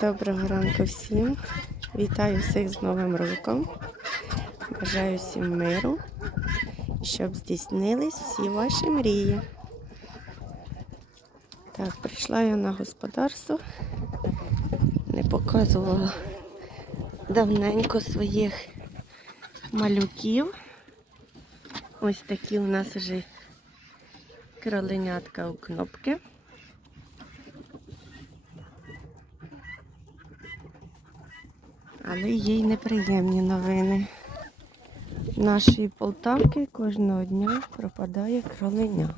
Доброго ранку всім. Вітаю всіх з Новим роком. Бажаю всім миру, щоб здійснились всі ваші мрії. Так, прийшла я на господарство. Не показувала давненько своїх малюків. Ось такі у нас вже кроленятка у кнопки. Але є й неприємні новини. В нашій Полтавки кожного дня пропадає кроленя.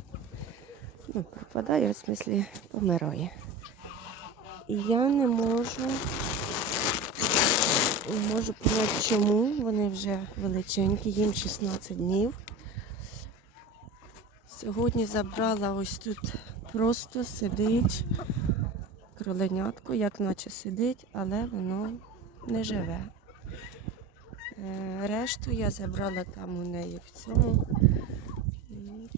Ну, пропадає, в смислі помирає. І я не можу, не можу поняти, чому вони вже величенькі, їм 16 днів. Сьогодні забрала ось тут просто сидить кроленятко, як наче сидить, але воно не живе. Е, Решту я забрала там у неї в цьому.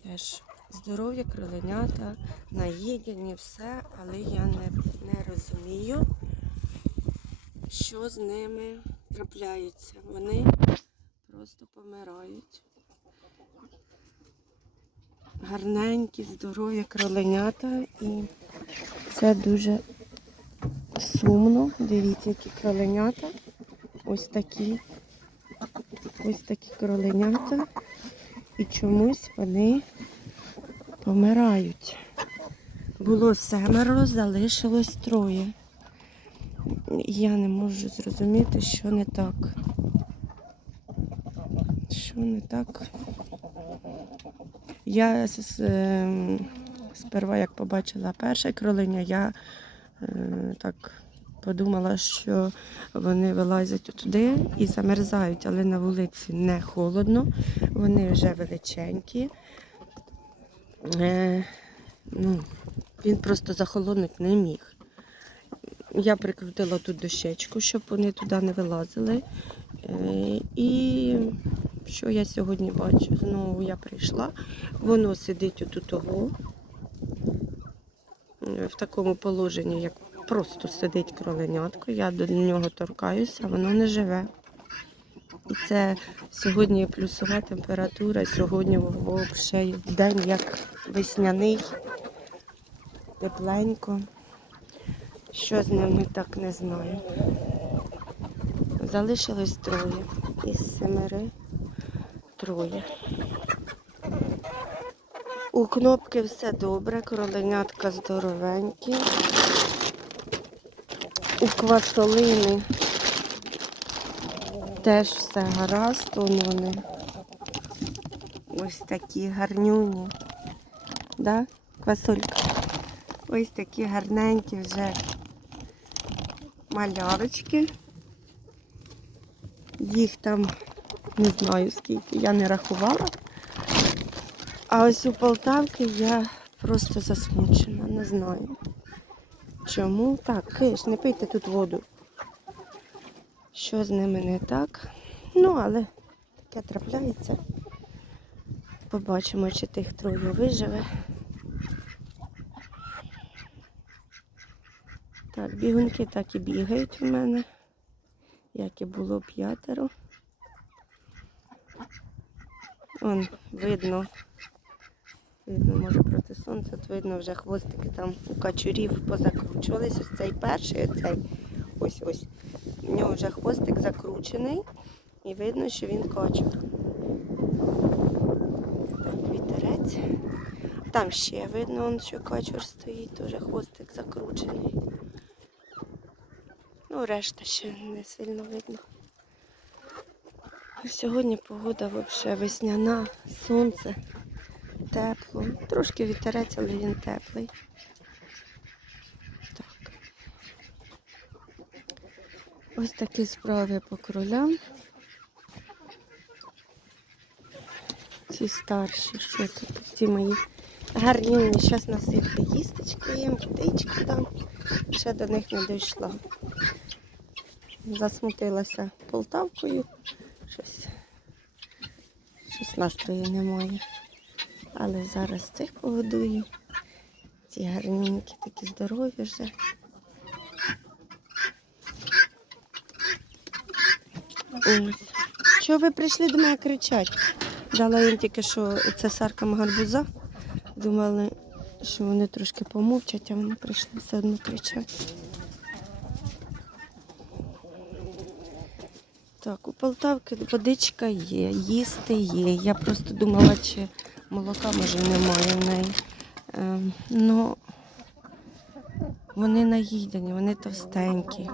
Теж здоров'я, кроленята, наїдені, все, але я не, не розумію, що з ними трапляється. Вони просто помирають. Гарненькі, здорові кроленята і це дуже сумно. Дивіться, які кроленята. Ось такі. Ось такі кроленята. І чомусь вони помирають. Було семеро, залишилось троє. Я не можу зрозуміти, що не так. Що не так. Я ем, сперва, як побачила перше кролиня, я так подумала, що вони вилазять туди і замерзають, але на вулиці не холодно, вони вже величенькі. Е, ну, він просто захолонути не міг. Я прикрутила тут дощечку, щоб вони туди не вилазили. Е, і що я сьогодні бачу? Знову я прийшла, воно сидить отут того, е, в такому положенні, як просто сидить кроленятко. Я до нього торкаюся, воно не живе. І це сьогодні плюсова температура, сьогодні взагалі день як весняний, тепленько. Що з ним не так не знаю. Залишилось троє. Із семери троє. У кнопки все добре, кроленятка здоровенькі. У квасолини теж все гаразд, он вони. Ось такі гарнюні. Да? Квасолька. Ось такі гарненькі вже малярочки. Їх там не знаю скільки, я не рахувала. А ось у Полтавки я просто засмучена, не знаю. Чому так? Киш, не пийте тут воду. Що з ними не так? Ну, але таке трапляється. Побачимо, чи тих троє виживе. Так, бігунки так і бігають у мене, як і було п'ятеро. Вон, видно, видно, може проти сонця, от видно вже хвостики там у качурів позакручувались. Ось цей перший, оцей, ось ось. У нього вже хвостик закручений і видно, що він качур. Так, вітерець. Там ще видно, он, що качур стоїть, теж хвостик закручений. Ну, решта ще не сильно видно. Сьогодні погода взагалі весняна, сонце, тепло. Трошки вітерець, але він теплий. Так. Ось такі справи по кролям. Ці старші, що тут? Ці мої гарні. Зараз насиплю їсточки їм, птички там. Ще до них не дійшла. Засмутилася Полтавкою. Щось, щось настрою немає. Але зараз цих погодую. Ці гарненькі, такі здорові вже. Ось. Що ви прийшли до мене кричать? Дала їм тільки, що це саркам гарбуза. Думали, що вони трошки помовчать, а вони прийшли все одно кричать. Так, у Полтавки водичка є, їсти є. Я просто думала, чи молока може немає в неї. Ем, ну, вони наїдені, вони товстенькі.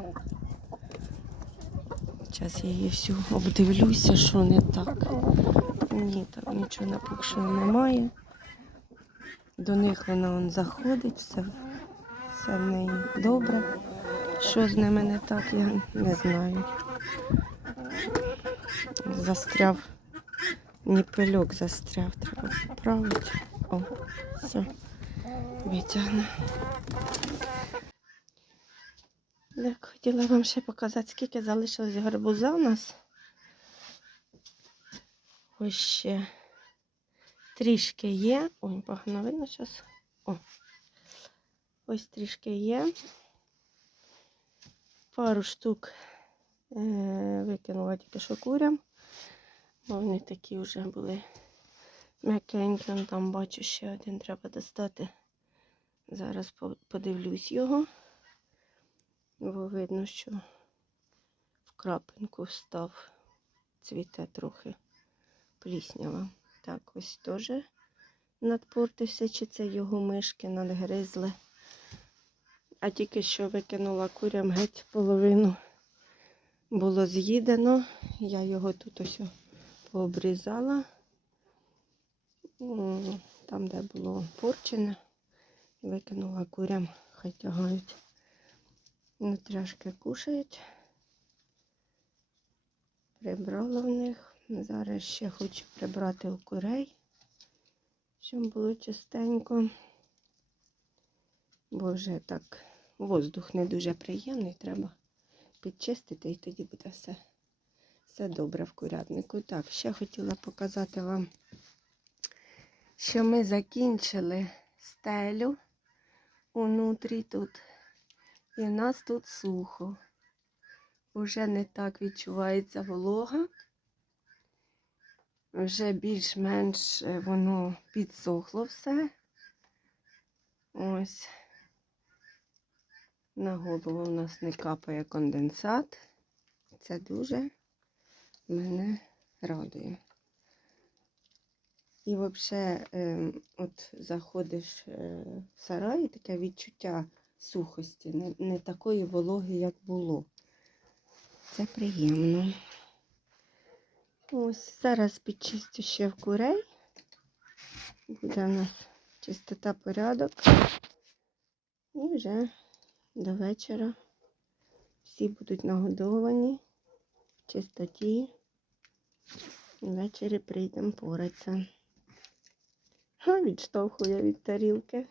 Зараз я її всю обдивлюся, що не так. Ні, там нічого напухшого немає. До них вона он заходить, все, все в неї добре. Що з ними не так, я не знаю. Застряв. Ніпельок застряв, треба поправити. О, все, витягне. Так, хотіла вам ще показати, скільки залишилось гарбуза у нас. Ось ще трішки є. Ой, погано видно зараз. О. Ось трішки є. Пару штук е- викинула тільки що курям. Бо вони такі вже були м'якенькі. Там бачу ще один треба достати. Зараз подивлюсь його. Бо видно, що в крапинку став, цвіте трохи пліснява. Так, ось теж надпортився, чи це його мишки надгризли. А тільки що викинула курям геть половину. Було з'їдено. Я його тут ось пообрізала. М, Там, де було порчене, викинула курям, хай тягають. Нутряшки кушають. Прибрала в них. Зараз ще хочу прибрати у курей, щоб було чистенько. Бо вже так воздух не дуже приємний, треба підчистити і тоді буде все, все добре в курятнику. Так, ще хотіла показати вам, що ми закінчили стелю унутрі тут. І в нас тут сухо. Уже не так відчувається волога. Вже більш-менш е, воно підсохло все. Ось. На голову в нас не капає конденсат. Це дуже мене радує. І взагалі, ем, от заходиш е, в сарай, і таке відчуття сухості, не, не такої вологи, як було. Це приємно. Ось зараз підчистю ще в курей. Буде у нас чистота порядок. І вже до вечора всі будуть нагодовані чистоті. Ввечері прийдемо поратися. Ха, відштовхує від тарілки.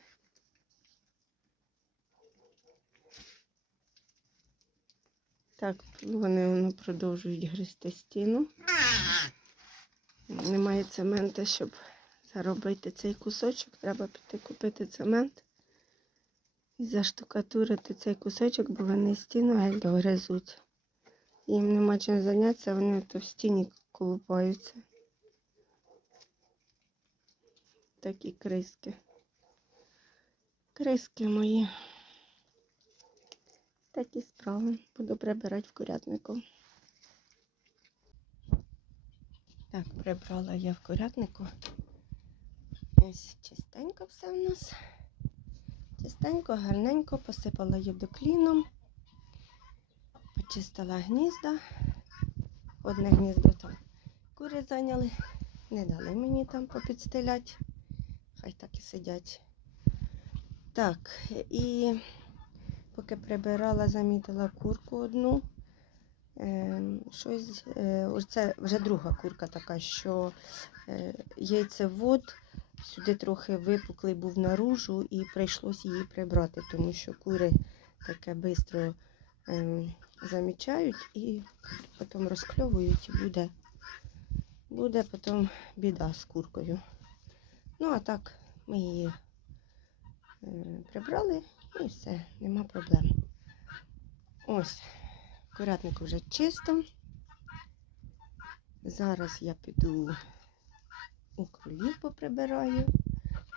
Так, вони воно продовжують гризти стіну. Немає цемента, щоб заробити цей кусочок. Треба піти купити цемент і заштукатурити цей кусочок, бо вони стіну геть гризуть. Їм нема чим зайнятися, вони то в стіні колупаються. Такі криски. Криски мої. Такі справи. Буду прибирати в курятнику. Так, прибрала я в курятнику. Ось чистенько все в нас. Чистенько, гарненько, посипала йодокліном, почистила гнізда. Одне гніздо там кури зайняли, не дали мені там попідстеляти. Хай так і сидять. Так, і поки прибирала, замітила курку одну. Ем, щось, е, це вже друга курка така, що е, яйцевод сюди трохи випуклий був наружу і прийшлось її прибрати, тому що кури таке швидко замічають і потім розкльовують і буде, буде потім біда з куркою. Ну, а так ми її е, прибрали і все, нема проблем. Ось, курятник вже чисто. Зараз я піду у кролів поприбираю.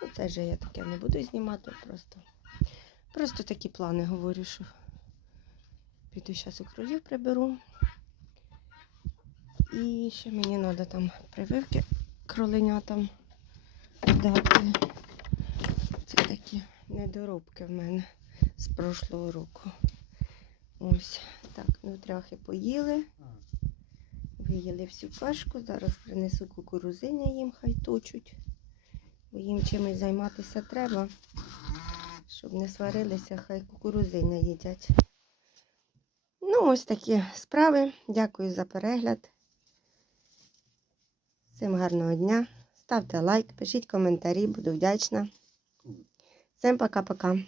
Ну, це вже я таке не буду знімати, просто. Просто такі плани говорю, що піду зараз у кролів приберу. І ще мені треба там прививки кроленятам дати. Це такі недоробки в мене з прошлого року. Ось так, ну трохи поїли. Виїли всю кашку. Зараз принесу кукурузиня їм, хай точуть. Бо їм чимось займатися треба. Щоб не сварилися, хай кукурузиня їдять. Ось такі справи. Дякую за перегляд. Всім гарного дня. Ставте лайк, пишіть коментарі, буду вдячна. Всім пока-пока.